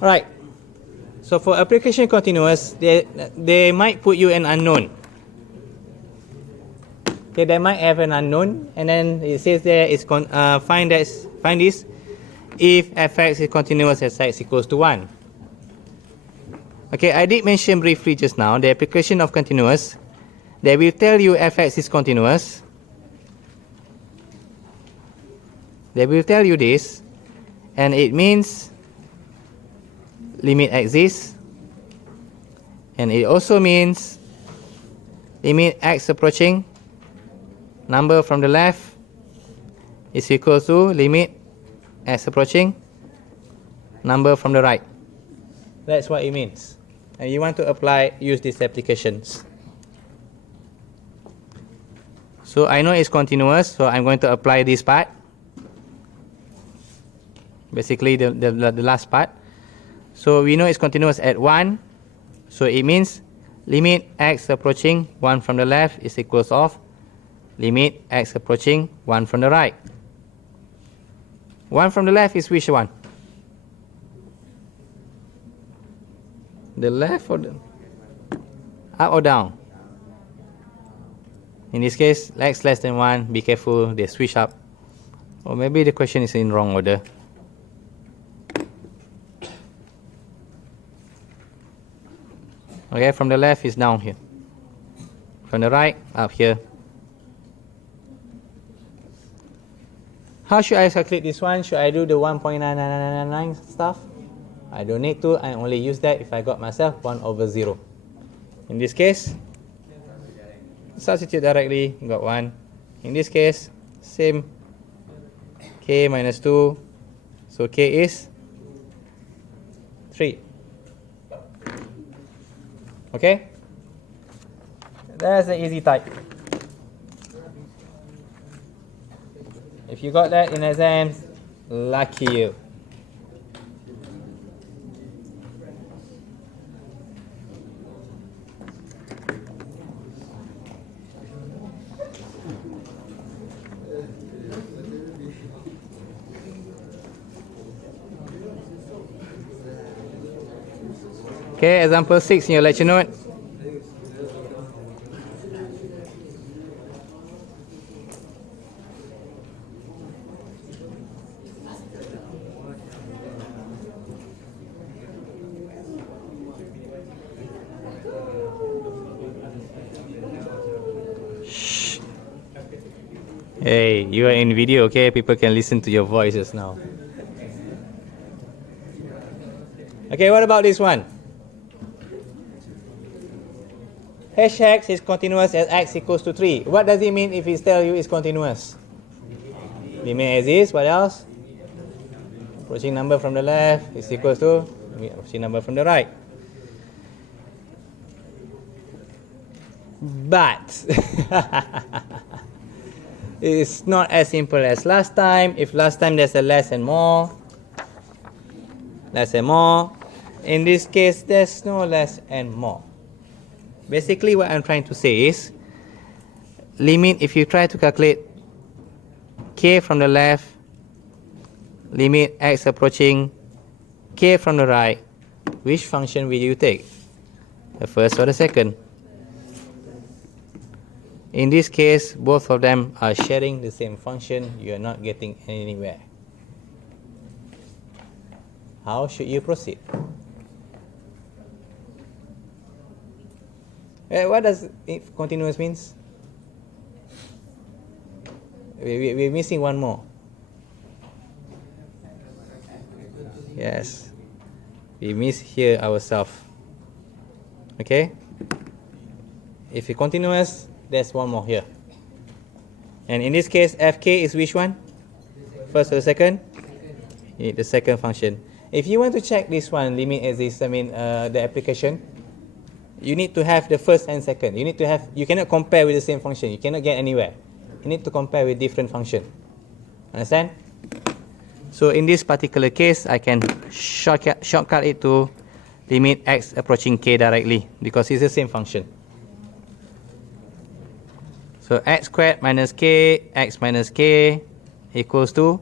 Alright. So for application continuous, they might put you an unknown. Okay, they might have an unknown, and then it says there is find this if fx is continuous as x equals to 1. Okay, I did mention briefly just now the application of continuous. They will tell you fx is continuous. They will tell you this, and it means limit exists, and it also means limit x approaching number from the left is equal to limit x approaching number from the right. That's what it means. And you want to use these applications. So I know it's continuous, so I'm going to apply this part. Basically the last part. So we know it's continuous at 1. So it means limit x approaching 1 from the left is equals of limit x approaching 1 from the right. 1 from the left is which one? The left or the up or down? In this case, x less than 1, be careful, they switch up. Or maybe the question is in wrong order. Okay, from the left is down here. From the right, up here. How should I calculate this one? Should I do the 1.9999 stuff? I don't need to. I only use that if I got myself 1 over 0. In this case, substitute directly, got 1. In this case, same. K minus 2. So K is 3. Okay? That's an easy type. If you got that in exams, lucky you. Okay, example 6 in your lecture note. Shh. Hey, you are in video, okay? People can listen to your voices now. Okay, what about this one? Hx is continuous as x equals to 3. What does it mean if it tells you it's continuous? Limit exists, what else? Approaching number from the left is equals to approaching number from the right. But it's not as simple as last time. If last time there's a less and more, in this case there's no less and more. Basically what I'm trying to say is, limit, if you try to calculate k from the left, limit x approaching k from the right, which function will you take? The first or the second? In this case, both of them are sharing the same function. You are not getting anywhere. How should you proceed? What does continuous means? We're missing one more. Yes. We miss here ourselves. Okay? If it's continuous, there's one more here. And in this case, fk is which one? First or the second? The second function. If you want to check this one, limit exists, the application, you need to have the first and second. You cannot compare with the same function. You cannot get anywhere. You need to compare with different function. Understand? So in this particular case, I can shortcut it to limit x approaching k directly because it's the same function. So x squared minus k, x minus k equals to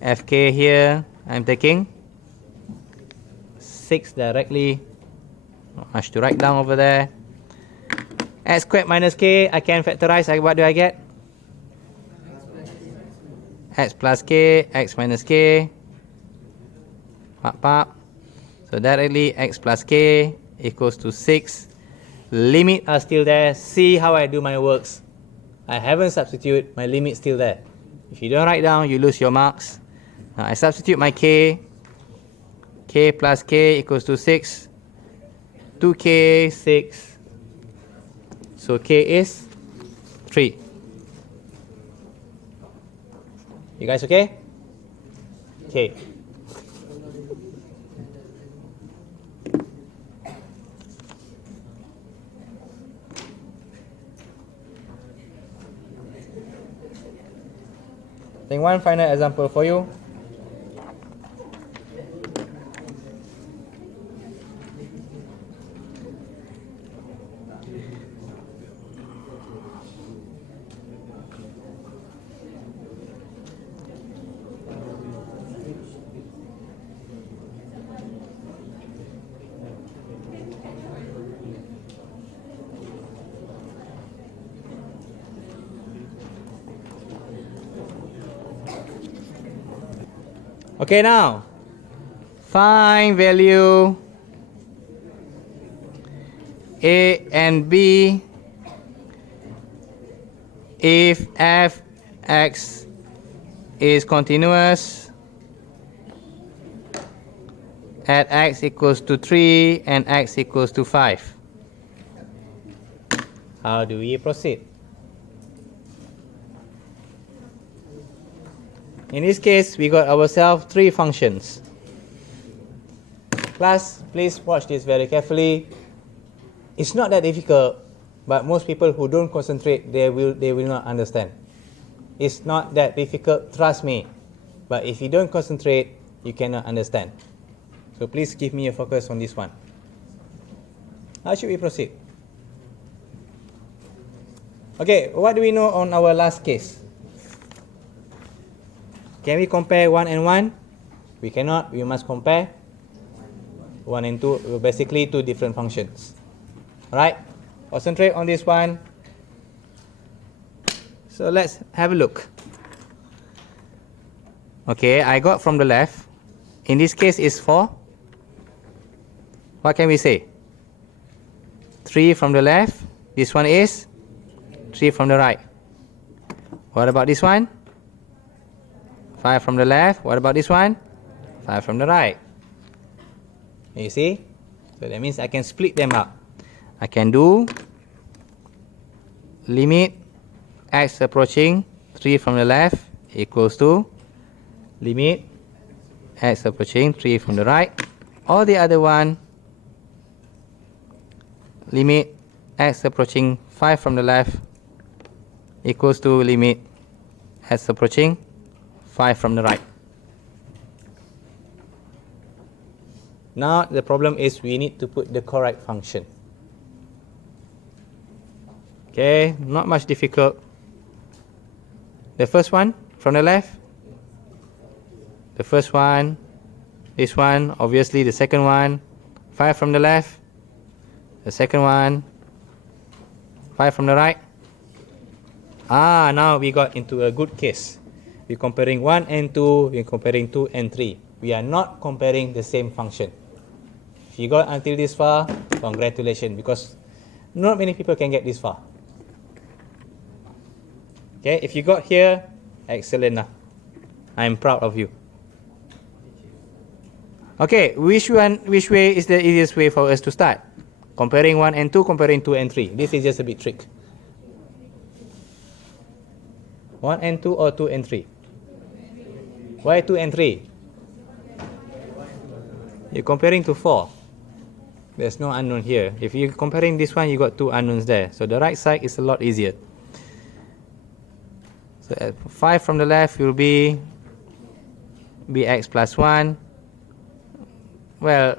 fk here. I'm taking 6 directly. Not much to write down over there. X squared minus k, I can factorize. What do I get? X plus k, x minus k. So directly x plus k equals to 6. Limit are still there. See how I do my works. I haven't substituted, my limit still there. If you don't write down, you lose your marks. Now I substitute my k. K plus k equals to 6. 2k, 6. So k is 3. You guys okay? Okay. Then one final example for you. Okay, now find value A and B if f(x) is continuous at x equals to 3 and x equals to 5. How do we proceed? In this case, we got ourselves 3 functions. Class, please watch this very carefully. It's not that difficult, but most people who don't concentrate, they will not understand. It's not that difficult, trust me. But if you don't concentrate, you cannot understand. So please give me a focus on this one. How should we proceed? Okay, what do we know on our last case? Can we compare 1 and 1? We cannot. We must compare 1 and 2. Basically, 2 different functions. Alright? Concentrate on this one. So let's have a look. Okay, I got from the left. In this case, is 4. What can we say? 3 from the left. This one is 3 from the right. What about this one? 5 from the left. What about this one? 5 from the right. You see? So that means I can split them up. I can do limit x approaching 3 from the left equals to limit x approaching 3 from the right. Or the other one, limit x approaching 5 from the left equals to limit x approaching 5 from the right. Now the problem is we need to put the correct function. Okay, not much difficult. The first one from the left, the first one, this one, obviously the second one, 5 from the left, the second one, 5 from the right. Now we got into a good case. We're comparing 1 and 2, we're comparing 2 and 3. We are not comparing the same function. If you got until this far, congratulations, because not many people can get this far. Okay, if you got here, excellent. I'm proud of you. Okay, which way is the easiest way for us to start? Comparing 1 and 2, comparing 2 and 3. This is just a bit trick. 1 and 2 or 2 and 3? Why 2 and 3? You're comparing to 4. There's no unknown here. If you're comparing this one, you got 2 unknowns there. So the right side is a lot easier. So 5 from the left will be bx plus 1. Well,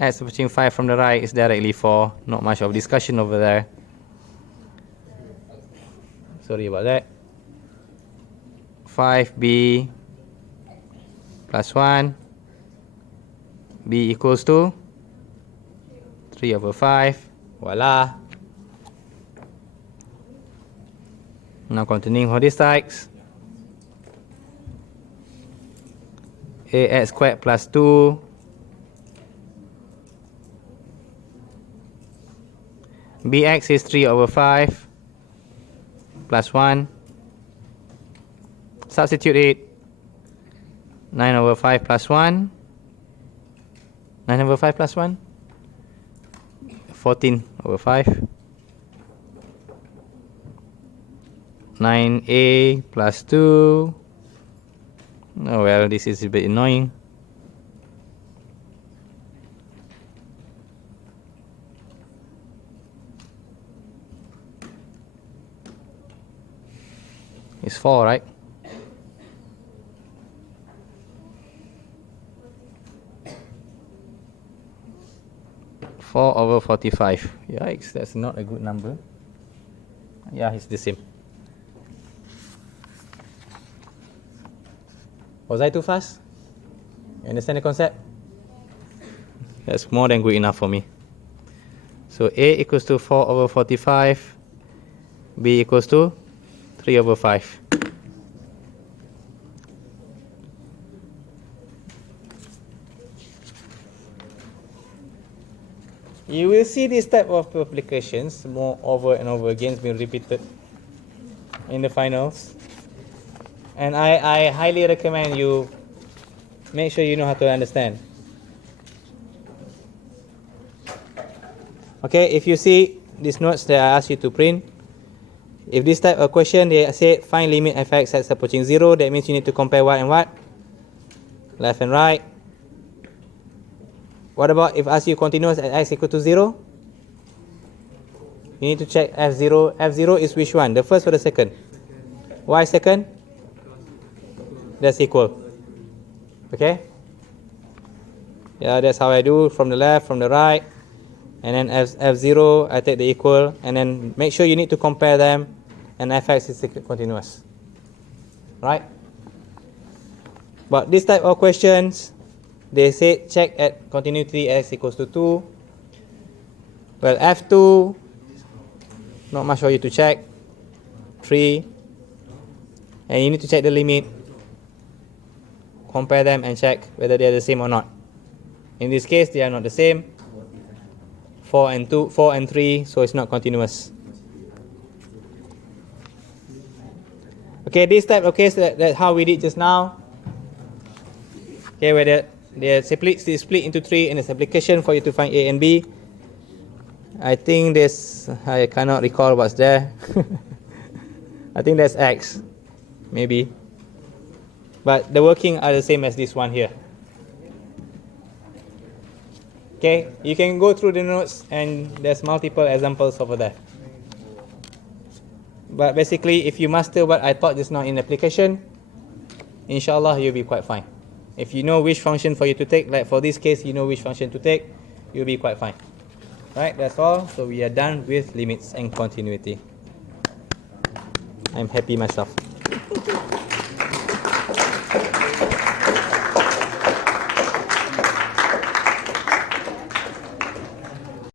x approaching 5 from the right is directly 4. Not much of discussion over there. Sorry about that. 5b plus 1 B equals to 3 over 5. Voila. Now continuing for these sides. AX squared plus 2 BX is 3 over 5 plus 1. Substitute it. 9 over 5 plus 1. 9 over 5 plus 1. 14 over 5. 9a plus 2. Oh well, this is a bit annoying. It's 4, right? Four over 45. Yikes, that's not a good number. Yeah, it's the same. Was I too fast? You understand the concept? That's more than good enough for me. So A equals to 4 over 45. B equals to 3 over 5. You will see this type of applications more over and over again being repeated in the finals. And I highly recommend you make sure you know how to understand. Okay, if you see these notes that I asked you to print, if this type of question they say find limit fx as approaching 0, that means you need to compare what and what? Left and right. What about if I ask you continuous at x equal to 0? You need to check f0. F0 is which one? The first or the second? Why second? That's equal. Okay? Yeah, that's how I do from the left, from the right. And then f0, I take the equal. And then make sure you need to compare them. And fx is continuous. Right? But this type of questions, they say check at continuity x equals to 2. Well, f2, not much for you to check. 3. And you need to check the limit. Compare them and check whether they are the same or not. In this case, they are not the same. 4 and 3, so it's not continuous. Okay, this type of case, that's how we did just now. Okay, where they split into 3 in this application for you to find A and B. I think this, I cannot recall what's there. I think that's X, maybe. But the working are the same as this one here. Okay, you can go through the notes and there's multiple examples over there. But basically, if you master what I taught just now in application, inshallah you'll be quite fine. If you know which function for you to take, like for this case, you know which function to take, you'll be quite fine. Right, that's all. So we are done with limits and continuity. I'm happy myself.